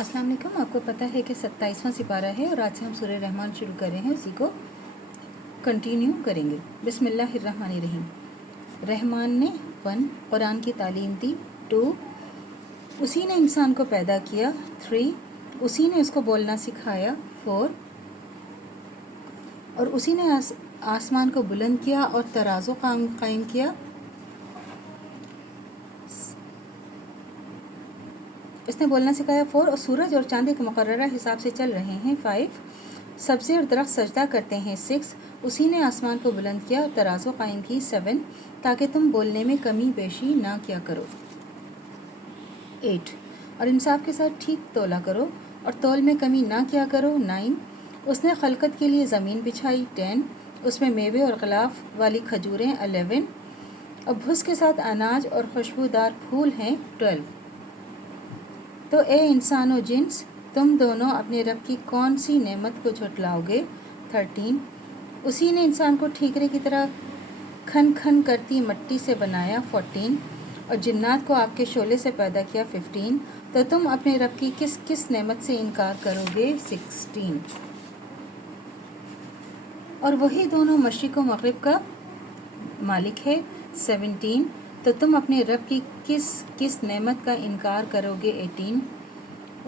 अस्सलाम वालेकुम। आपको पता है कि 27वां सिपारा है और आज से हम सूरह रहमान शुरू कर रहे हैं, उसी को कंटिन्यू करेंगे। बिस्मिल्लाहिर्रहमानिर्रहीम। रहमान ने 1 कुरान की तालीम दी। 2 उसी ने इंसान को पैदा किया। 3 उसी ने उसको बोलना सिखाया। 4 और उसी ने आसमान को बुलंद किया और तराजू कायम किया। इसने बोलना सिखाया। 4 और सूरज और चांद के मुकर्ररा हिसाब से चल रहे हैं। 5 सब्ज़े और दरख्त सजदा करते हैं। 6 उसी ने आसमान को बुलंद किया और तराजू कायम की। 7 ताकि तुम बोलने में कमी पेशी ना किया करो। 8 और इंसाफ के साथ ठीक तोला करो और तौल में कमी ना किया करो। 9 उसने खलकत के लिए ज़मीन बिछाई। 10 उसमें मेवे और ग़िलाफ़ वाली खजूरें। 11 और भुस के साथ अनाज और खुशबूदार फूल हैं। 12 तो ए इंसान और जिन्स, तुम दोनों अपने रब की कौन सी नेमत को झुटलाओगे। 13 उसी ने इंसान को ठीकरे की तरह खन खन करती मिट्टी से बनाया। 14 और जिन्नात को आग के शोले से पैदा किया। 15 तो तुम अपने रब की किस किस नेमत से इनकार करोगे। 16 और वही दोनों मशरिक़ व मग़रिब का मालिक है। 17 तो तुम अपने रब की किस किस नेमत का इनकार करोगे। 18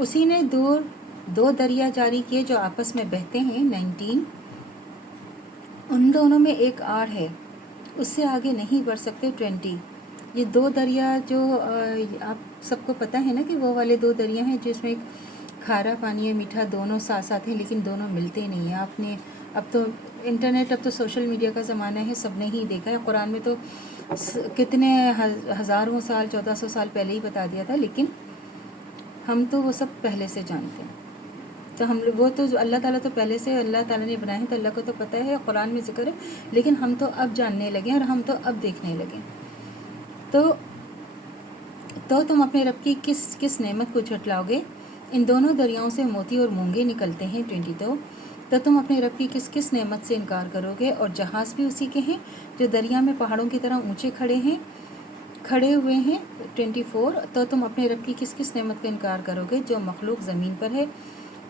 उसी ने दो दरिया जारी किए जो आपस में बहते हैं। 19 उन दोनों में एक आड़ है, उससे आगे नहीं बढ़ सकते। 20 ये 2 दरिया जो आप सबको पता है ना कि वो वाले 2 दरिया हैं जिसमें खारा पानी है, मीठा, दोनों साथ साथ हैं लेकिन दोनों मिलते नहीं हैं। आपने अब तो इंटरनेट, अब तो सोशल मीडिया का ज़माना है, सब ने ही देखा है। कुरान में तो कितने हज़ारों साल 1400 साल पहले ही बता दिया था, लेकिन हम तो वो सब पहले से जानते हैं। तो हम वो तो अल्लाह ताला तो पहले से अल्लाह ताला ने बनाए हैं, तो अल्लाह को तो पता है, कुरान में ज़िक्र है, लेकिन हम तो अब जानने लगे और हम तो अब देखने लगे। तो तुम अपने रब की किस किस नेमत को झुटलाओगे। इन दोनों दरियाओं से मोती और मूंगे निकलते हैं। 22 तो तुम अपने रब की किस किस नेमत से इनकार करोगे। और जहाज़ भी उसी के हैं जो दरिया में पहाड़ों की तरह ऊंचे खड़े हुए हैं। 24 तो तुम अपने रब की किस किस नेमत का इनकार करोगे जो मखलूक ज़मीन पर है,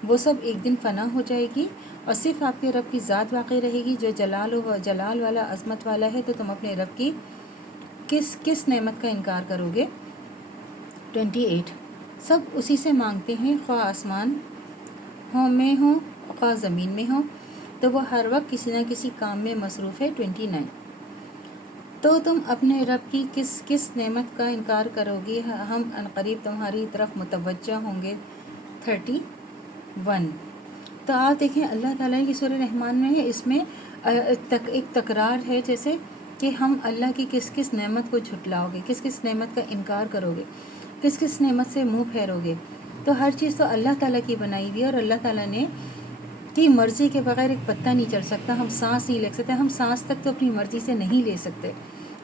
वो सब एक दिन फ़ना हो जाएगी और सिर्फ आपके रब की ज़ात बाक़ी रहेगी जो जलाल वाला, अज़मत वाला है। तो तुम अपने रब की किस किस नेमत का इनकार करोगे। 28 सब उसी से मांगते हैं, ख्वाह आसमान में हो ख्वाह ज़मीन में हो, तो वो हर वक्त किसी न किसी काम में मसरूफ़ है। 29 तो तुम अपने रब की किस किस नेमत का इनकार करोगे, हम अनक़रीब तुम्हारी तरफ मुतवज्जा होंगे। 31 तो आप देखें अल्लाह ताला की सूरह रहमान में है, इसमें एक तकरार है, जैसे कि हम अल्लाह की किस किस नेमत को झुटलाओगे, किस किस नेमत का इनकार करोगे, किस किस नेमत से मुंह फेरोगे। तो हर चीज़ तो अल्लाह ताला की बनाई हुई है और अल्लाह ताला ने की मर्ज़ी के बगैर एक पत्ता नहीं चल सकता, हम सांस नहीं ले सकते, हम सांस तक तो अपनी मर्ज़ी से नहीं ले सकते।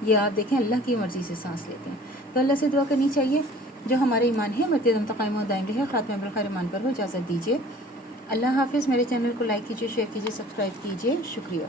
ये आप देखें अल्लाह की मर्ज़ी से सांस लेते हैं। तो अल्लाह से दुआ करनी चाहिए जो हमारे ईमान है मरते दम तक कायम दायम रहे, ख़ात्मा बिल खैर ईमान पर हो। इजाज़त दीजिए। अल्लाह हाफ़िज़। मेरे चैनल को लाइक कीजिए, शेयर कीजिए, सब्सक्राइब कीजिए। शुक्रिया।